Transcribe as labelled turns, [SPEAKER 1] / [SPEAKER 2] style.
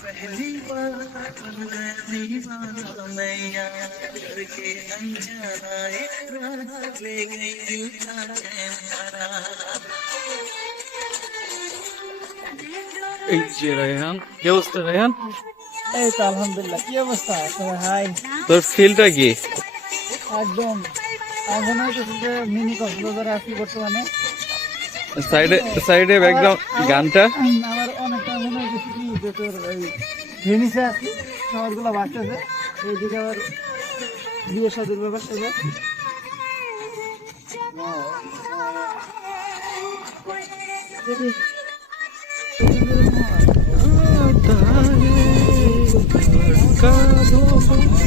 [SPEAKER 1] पहली बार बन गया दीवाना मैं यहाँ करके अनजाना एक रात ले गई दिल का चैन हरा এই যে রায়হান কি অবস্থা রায়হান
[SPEAKER 2] এই তো আলহামদুলিল্লাহ কি অবস্থা তবে হাই
[SPEAKER 1] তোর ফিলটা কি
[SPEAKER 2] একদম এখন হয়তো যে মিনি কক্সবাজারে আছি বর্তমানে
[SPEAKER 1] সাইডে সাইডে ব্যাকগ্রাউন্ড গানটা
[SPEAKER 2] আমার অনেকটা মনে যে তোর এই ভেনিসে আছি শহরগুলো এইদিকে আবার বিয়ে সাদের ব্যাপার থেকে आती